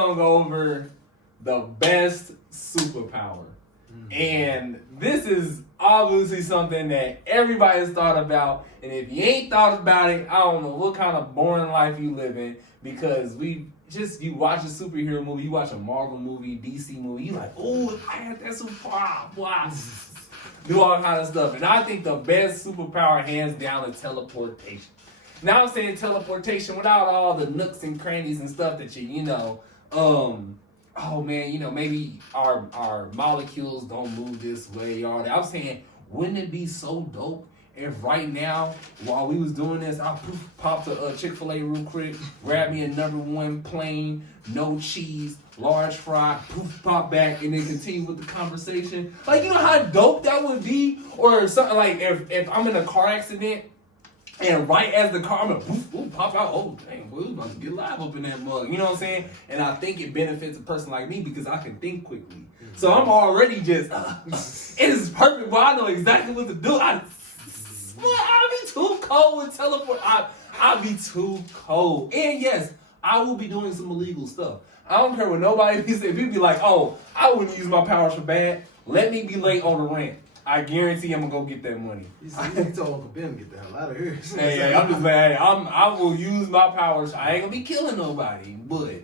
gonna go over the best superpower. And this is obviously something that everybody has thought about. And if you ain't thought about it, I don't know what kind of boring life you live in. Because you watch a superhero movie, you watch a Marvel movie, DC movie, you like, oh, if I had that superpower, wow. Do all kind of stuff. And I think the best superpower, hands down, is teleportation. Now I'm saying teleportation without all the nooks and crannies and stuff that oh man, maybe our molecules don't move this way, all that. I'm saying, wouldn't it be so dope if right now, while we was doing this, I popped a Chick-fil-A real quick, grabbed me a #1 plain, no cheese, large fry, pop back, and then continue with the conversation. Like, you know how dope that would be? Or something like if I'm in a car accident, and right as the car, I'm gonna pop out. Oh, dang, boy, we about to get live up in that mug. You know what I'm saying? And I think it benefits a person like me because I can think quickly. So I'm already just, it is perfect, but I know exactly what to do. I'll be too cold with teleport. I'll be too cold. And yes, I will be doing some illegal stuff. I don't care what nobody be saying. People be like, oh, I wouldn't use my powers for bad. Let me be late on the rent. I guarantee I'm gonna go get that money. You told Uncle Ben to get the hell out of here. Hey, I'm just saying, I will use my powers. I ain't gonna be killing nobody, but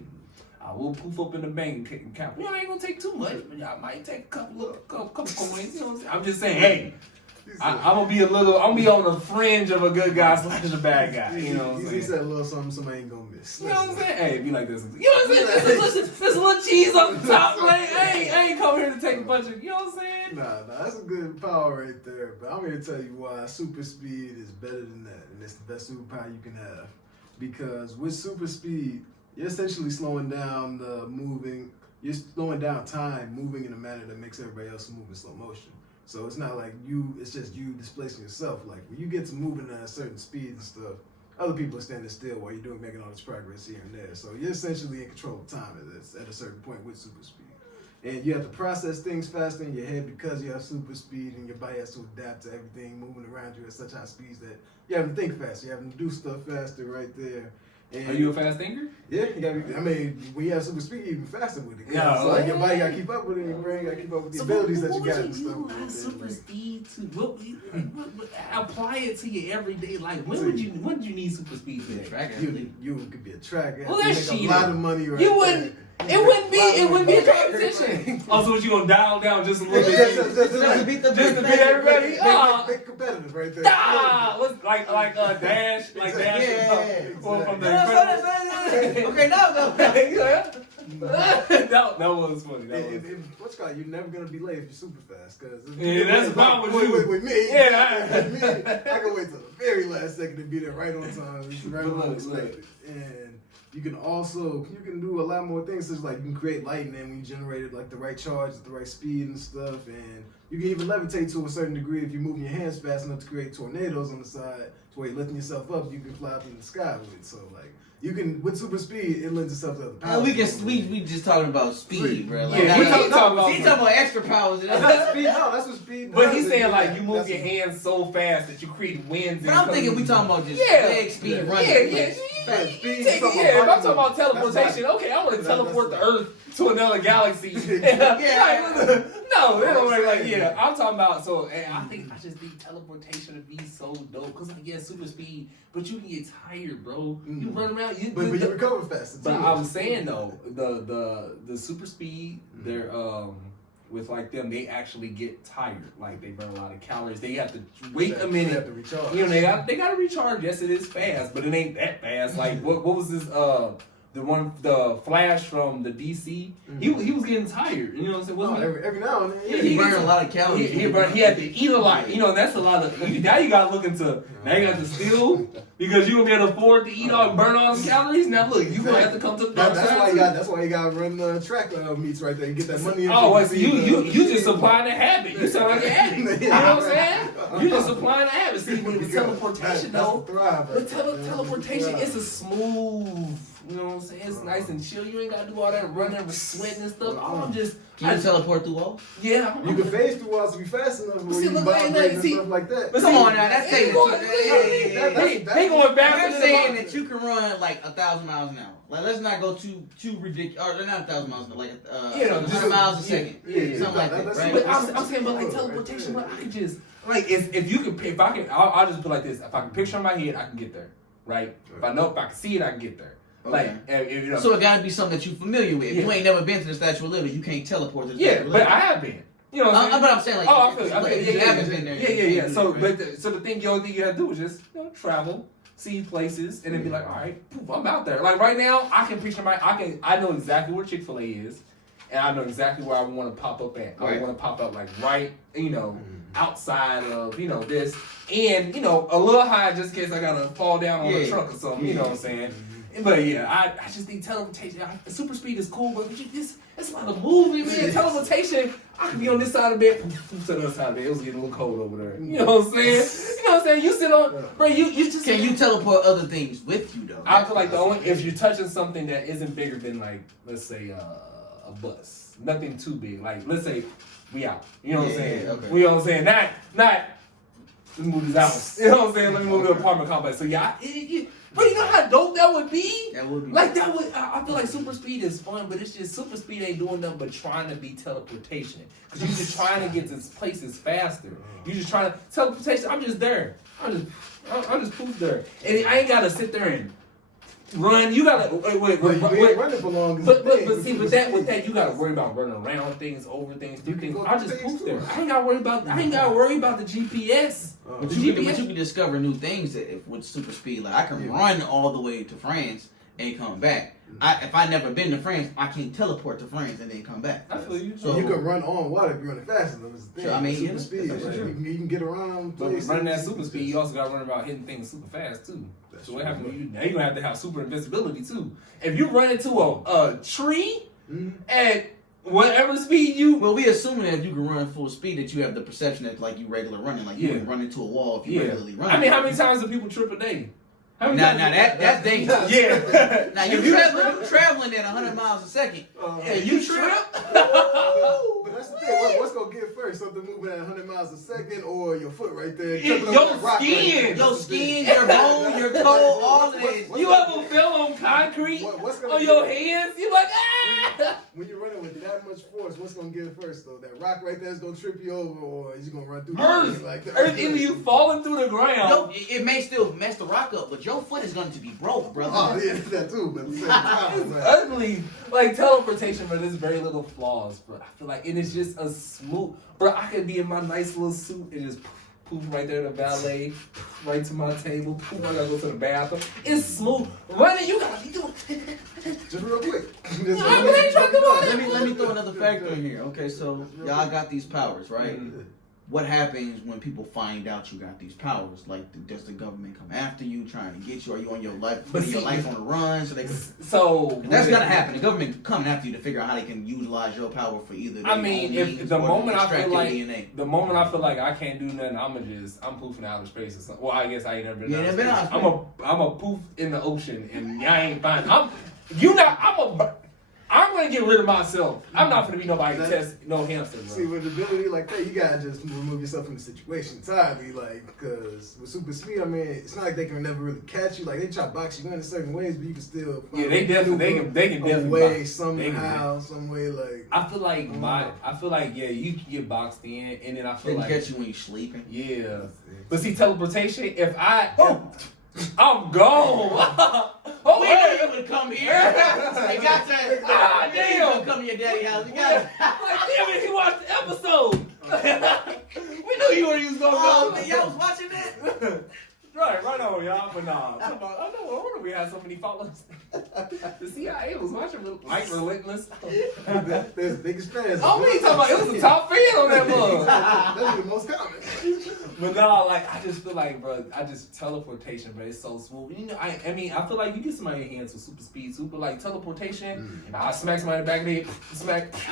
I will poof up in the bank account. I ain't gonna take too much, but I might take a couple coins. You know what I'm saying? I'm just saying, hey, I'm gonna be on the fringe of a good guy / a bad guy. You know what I'm saying? He said a little something somebody ain't gonna miss. You know what I'm saying? Hey, be like this. You know what I'm saying? There's a little cheese on the top. Like, I ain't come here to take a bunch of, you know what I'm saying? Nah, that's a good power right there. But I'm here to tell you why super speed is better than that. And it's the best superpower you can have. Because with super speed, you're essentially slowing down you're slowing down time moving in a manner that makes everybody else move in slow motion. So it's not like it's just you displacing yourself. Like when you get to moving at a certain speed and stuff, other people are standing still while you're making all this progress here and there. So you're essentially in control of time at a certain point with super speed. And you have to process things faster in your head because you have super speed and your body has to adapt to everything moving around you at such high speeds that you have to think faster. You have to do stuff faster right there. And are you a fast thinker? Yeah, you gotta be, when you have super speed, you're even faster with it. Yeah, so like your body gotta keep up with it, and your brain gotta keep up with the abilities that you got and stuff. What would you use super speed to? Apply it to your everyday life. When would you need super speed for that? You could be a track. Well, that's cheating. A lot of money right You wouldn't. there. It wouldn't be a competition. Also, what you gonna dial down just a little bit? Just to beat everybody? Big competitive right there. Like Dash, from the Okay, now that was funny. What's called? You're never gonna be late if you're super fast, cause that's the problem with me. Yeah, with me, I can wait till the very last second to be there right on time, right on expected. And you can do a lot more things, such like you can create lightning when you generate it like the right charge at the right speed and stuff, and you can even levitate to a certain degree if you're moving your hands fast enough to create tornadoes on the side to where you're lifting yourself up, you can fly up in the sky with it. So like you can, with super speed, it lends itself to other powers. We just talking about speed, bro. Like, yeah, he's talking about extra powers. That's speed. No, that's what speed. But he's saying like you move your hands so fast that you create winds. But I'm thinking we talking about just leg speed running. If I'm talking about teleportation, okay, I want to teleport the Earth to another galaxy. No, it don't work like I'm talking about. So I just think teleportation would be so dope because super speed, but you can get tired, bro. You run around, but you recover faster. But I was saying though, the super speed, they're with like them, they actually get tired. Like they burn a lot of calories. They have to wait a minute. They have to recharge. They got to recharge. Yes, it is fast, but it ain't that fast. Like what was this? The Flash from the DC, he was getting tired. You know what I'm saying? Every now and then. He burned a lot of calories. He had to eat a lot. That's a lot of. Now you got to look into. Now you got to steal because you gonna be able to afford to eat burn all the calories. Now look, you gonna have to come to the dark side. That's why you got to run track meets right there. You get that money. So you just supplying a habit. You sound like an addict. You know what I'm saying? You just supplying a habit. See, with teleportation though, teleportation it's a smooth You know what I'm saying? It's nice and chill. You ain't gotta do all that running and sweating and stuff. I'm just. Can you teleport through walls? Yeah. You can phase through walls to be fast enough where you look, vibrate and stuff like that. But come on now, that's saying They going back. They're saying that you can run like 1,000 miles an hour. Like, let's not go too ridiculous. Or they're not 1,000 miles an hour, like 100 miles a second. Something like that, right? But I'm saying, but like teleportation, but I could just like if you can, if I can, I'll just put it like this: if I can picture in my head, I can get there, right? If I can see it, I can get there. Like, if, you know. So it gotta be something that you're familiar with. If you ain't never been to the Statue of Liberty, you can't teleport to the Statue of Liberty. But I have been. You know what I'm saying? But I'm saying like, I feel you haven't been there. Yeah. So, so the only thing you have to do is just travel, see places, and then be like, all right, poof, I'm out there. Like right now, I can picture I know exactly where Chick-fil-A is, and I know exactly where I want to pop up at. I want to pop up like right, outside of this, and a little high just in case I gotta fall down on the truck or something. You know what I'm saying? But I just think teleportation. Super speed is cool, but it's about the movie, man. Teleportation, I could be on this side of the bed, to the other side of the bed. It was getting a little cold over there. You know what I'm saying? You sit on, bro. You just can you teleport other things with you though? I feel like if you're touching something that isn't bigger than like, let's say a bus, nothing too big. Like let's say we out. You know what I'm saying? Okay. You know what I'm saying? Not. Let's move this house. You know what I'm saying? Let me move to the apartment complex. So but you know how dope that would be? That would be. Like that would. I feel like super speed is fun, but it's just super speed ain't doing nothing but trying to be teleportation. Cause you're just trying to get to places faster. You're just trying to teleportation. I'm just there. I'm just poof there, and I ain't gotta sit there and run. You gotta wait. Running for long. But see, with that, you gotta worry about running around things, over things, through things. I just poof there. I ain't gotta worry about the GPS. But you can discover new things with super speed. Like I can run all the way to France and come back. If I never been to France, I can't teleport to France and then come back. I feel you. So you can run on water if you're running fast enough. So, I mean, super speed. You can get around. But running that super speed, you also got to run about hitting things super fast too. So what happens? Now you're gonna have to have super invincibility too. If you run into a tree at whatever speed Well, we assuming that if you can run full speed, that you have the perception that like you regular running, like you can run into a wall if you regularly run. I mean, how many times do people trip a day? Now that's dangerous. Yeah. Now you're traveling at 100 miles a second, and you trip. But that's the thing. What's gonna get first? Something moving at 100 miles a second, or your foot right there? Your skin, your bone, your toe, all of it. You ever fell on concrete on your hands? You like When you're running with that much force, what's gonna get first though? That rock right there is gonna trip you over, or is you gonna run through Earth? Like that? Earth, either you falling through the ground. It may still mess the rock up, but your foot is going to be broke, brother. Oh yeah, that too. But at the same time, it's ugly. Like teleportation, but there's very little flaws, bro. I feel like it is just a smooth. Bro, I could be in my nice little suit and just poof right there to valet, right to my table. Poof, I gotta go to the bathroom. It's smooth. Running, you gotta be doing. Just real quick. Let me throw another factor in here. Okay, so y'all got these powers, right? What happens when people find out you got these powers? Like, does the government come after you, trying to get you? Are you on your life, putting your life on the run? So that's gonna happen. The government coming after you to figure out how they can utilize your power for either. I mean, if the moment I feel like I can't do nothing, I'm poofing out of space or something. Well, I guess I ain't never been. Yeah, been out. I'm a poof in the ocean, and I ain't fine. I'm gonna get rid of myself. I'm not gonna be nobody test no hamster. Bro. See, with an ability like that, you gotta just remove yourself from the situation entirely. Like, because with super speed, I mean, it's not like they can never really catch you. Like, they try to box you in certain ways, but you can still. They can definitely way somehow, some way. Like, I feel like you can get boxed in, and then I feel like they catch you when you're sleeping. Yeah, but see, teleportation. I'm gone. We knew you would come here. They got that. Ah, damn. Come to your daddy house. You got it. Like, damn it, he watched the episode. We knew you were gonna go. Oh, y'all was watching that? Right on, y'all. But nah, I wonder we had so many followers. The CIA was watching like Relentless. There's the biggest fans. Oh, we talking about it was the top fan on that mug. That's the most common. But no, like I just feel like, bro, teleportation, bro, it's so smooth. You know, I mean, I feel like you get somebody in your hands with super speed, super like teleportation. I smack somebody in the back of the head,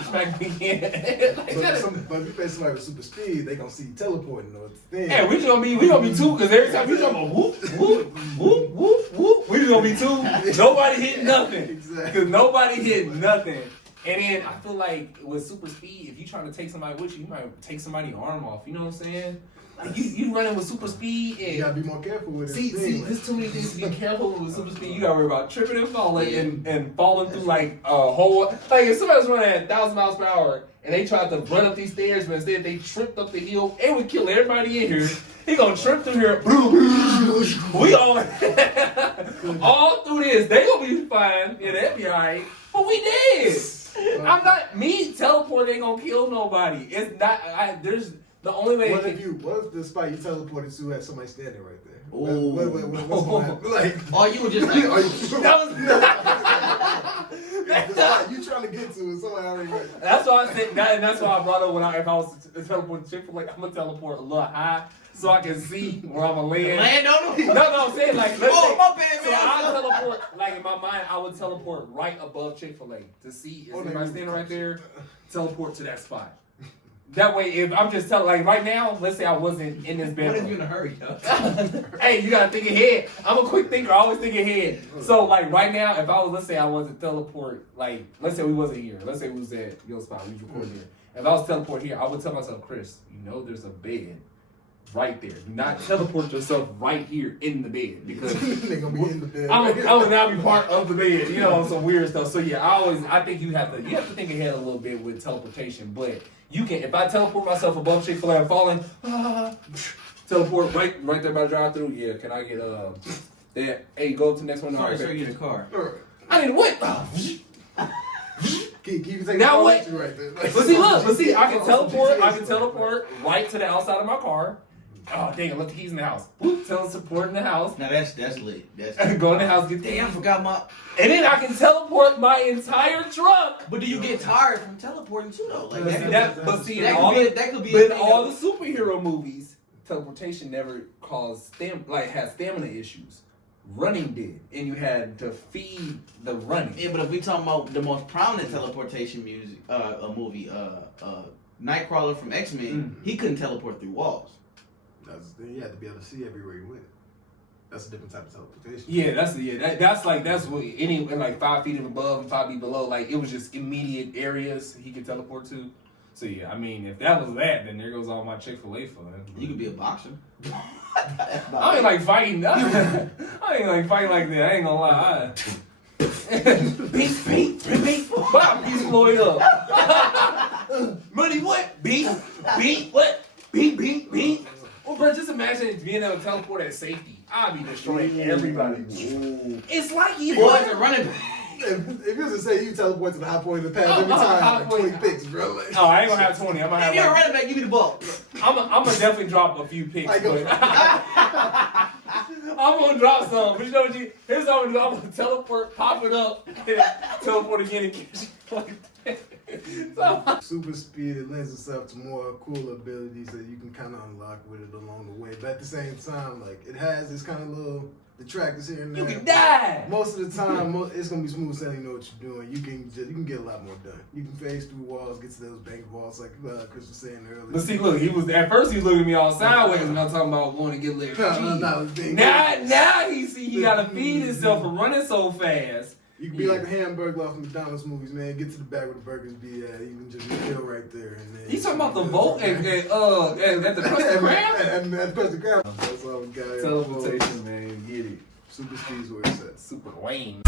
smack me again. Like, but if you face somebody with super speed, they gonna see you teleporting or thing. Yeah, we gonna be two, because every time we come on whoop, whoop, whoop, whoop, whoop, we just gonna be two. Nobody hit nothing. Exactly. Because nobody hit nothing. And then I feel like with super speed, if you trying to take somebody with you, you might take somebody's arm off. You know what I'm saying? Like you running with super speed, and you gotta be more careful with it. See, there's too many things to be careful with super speed. You gotta worry about tripping and falling, and falling through like a whole. Like if somebody was running at 1,000 miles per hour and they tried to run up these stairs, but instead they tripped up the hill, it would kill everybody in here. He gonna trip through here. We all through this. They gonna be fine. Yeah, they'll be alright. But we did. I'm not me. Teleport ain't gonna kill nobody. It's not. There's the only way. What if the spot you teleported to had somebody standing right there? Oh. What's going on? Like, oh, you were just like, the spot you trying to get to is somebody already right there. That's why I said that, and that's why I brought up if I was to teleport to Chick-fil-A, I'm gonna teleport a little high so I can see where I'm gonna land. Land on them? No, I'm saying like, let's say, my bad, so man. I teleport, like in my mind, I would teleport right above Chick-fil-A to see if anybody standing right there, teleport to that spot. That way, if I'm just telling, like right now, let's say I wasn't in this bedroom. What if you're in a hurry, though? Hey, you gotta think ahead. I'm a quick thinker. I always think ahead. So, like right now, if I was, let's say I was to teleport, like let's say we wasn't here. Let's say we was at your spot. We was recording here. If I was to teleport here, I would tell myself, Chris, you know, there's a bed right there. Do not teleport yourself right here in the bed because they gonna be in the bed. I would now be part of the bed. You know, some weird stuff. So yeah, I think you have to think ahead a little bit with teleportation, but. You can, if I teleport myself above Chick-fil-A and falling, teleport right there by the drive-through. Yeah, can I get yeah? Hey, go to the next one. Sorry, sir, you in the car. I didn't what? Keep saying Now what? right there. But see, I can teleport. I can teleport right to the outside of my car. Oh dang! I left the keys in the house. Whoop! Teleport in the house. Now that's lit. Go in the house. Get the damn. I forgot my. And then I can teleport my entire truck. But do you get tired from teleporting too though? Like that could be in all the superhero movies. Teleportation never has stamina issues. Running did, and you had to feed the running. Yeah, but if we talking about the most prominent teleportation movie, Nightcrawler from X-Men, he couldn't teleport through walls. That's the thing. You had to be able to see everywhere you went. That's a different type of teleportation. Yeah, that's what any like 5 feet above and 5 feet below. Like it was just immediate areas he could teleport to. So yeah, I mean, if that was that, then there goes all my Chick-fil-A fun. You could be a boxer. I ain't like fighting. I ain't like fighting like that. I ain't gonna lie. Beat. Wow, beat Floyd up. Money what? Beat what? Beat. Well, bro, just imagine being able to teleport at safety. I'd be destroying everybody. Ooh. It's like you was a running back. If you was to say you teleport to the high point of the path every time, like 20 picks, bro. Like, oh, I ain't gonna have 20. I'm gonna have. If you're a running back, give me the ball. I'm gonna definitely drop a few picks. But I'm gonna drop some. But you know what? Here's what I'm gonna do. I'm gonna teleport, pop it up, and teleport again and catch it. Super speed, it lends itself to more cool abilities that you can kind of unlock with it along the way. But at the same time, like it has this kind of little detractors here and there. You can die. Most of the time, it's gonna be smooth sailing. You know what you're doing. You can get a lot more done. You can phase through walls, get to those bank walls, like Chris was saying earlier. But see, look, he was looking at me all sideways, and I'm talking about wanting to get lit. Now he gotta feed himself from running so fast. You can be like the hamburger off McDonald's movies, man. Get to the back where the burgers be at. You can just chill right there. And then you talking about the Volt at the Krusty Krab? At the Krusty Krab. That's all we got. Teleportation, man. Get it. Super speed's where it's at. Super lame.